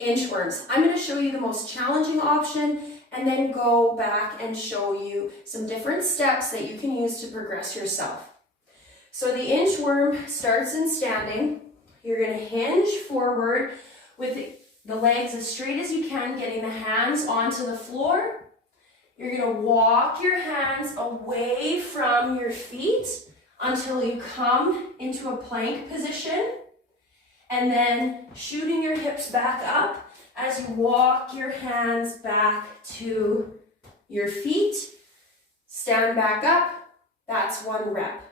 inchworms. I'm going to show you the most challenging option and then go back and show you some different steps that you can use to progress yourself. So the inchworm starts in standing. You're going to hinge forward with the legs as straight as you can, getting the hands onto the floor. You're going to walk your hands away from your feet until you come into a plank position, and then shooting your hips back up as you walk your hands back to your feet. Stand back up. That's 1 rep.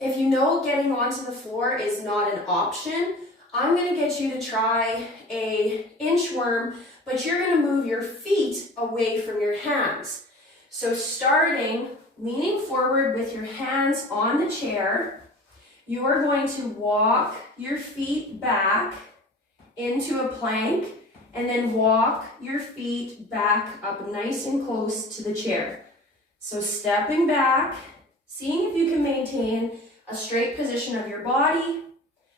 If you know getting onto the floor is not an option, I'm going to get you to try a inchworm, but you're going to move your feet away from your hands. So starting, leaning forward with your hands on the chair, you are going to walk your feet back into a plank and then walk your feet back up nice and close to the chair. So stepping back, seeing if you can maintain a straight position of your body.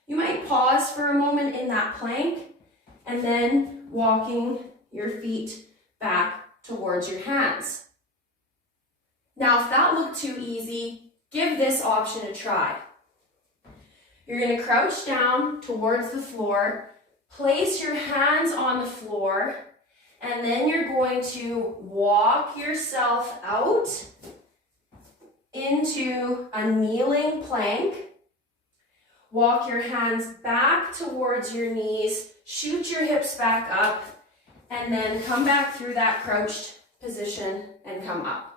You might pause for a moment in that plank and then walking your feet back towards your hands. Now, if that looked too easy, give this option a try. You're going to crouch down towards the floor, place your hands on the floor, and then you're going to walk yourself out into a kneeling plank. Walk your hands back towards your knees, shoot your hips back up, and then come back through that crouched position and come up.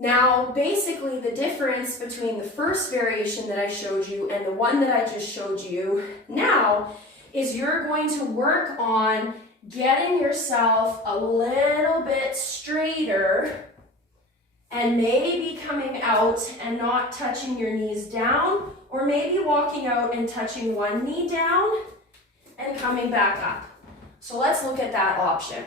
Now, basically the difference between the first variation that I showed you and the one that I just showed you now is you're going to work on getting yourself a little bit straighter and maybe coming out and not touching your knees down, or maybe walking out and touching one knee down and coming back up. So let's look at that option.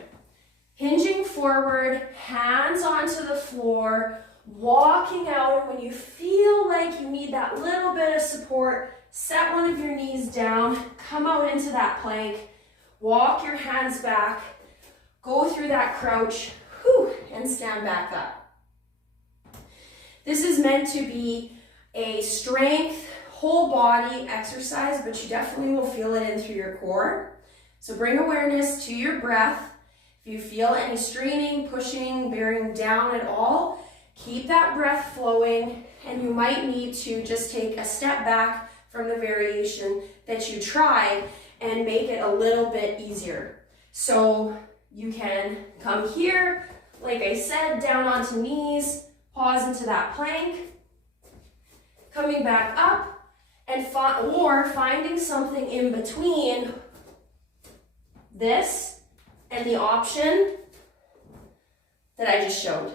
Hinging forward, hands onto the floor, walking out, and when you feel like you need that little bit of support, set one of your knees down, come out into that plank, walk your hands back, go through that crouch, and stand back up. This is meant to be a strength, whole body exercise, but you definitely will feel it in through your core. So bring awareness to your breath. If you feel any straining, pushing, bearing down at all, keep that breath flowing, and you might need to just take a step back from the variation that you tried and make it a little bit easier. So you can come here, like I said, down onto knees, pause into that plank, coming back up, and finding something in between this and the option that I just showed.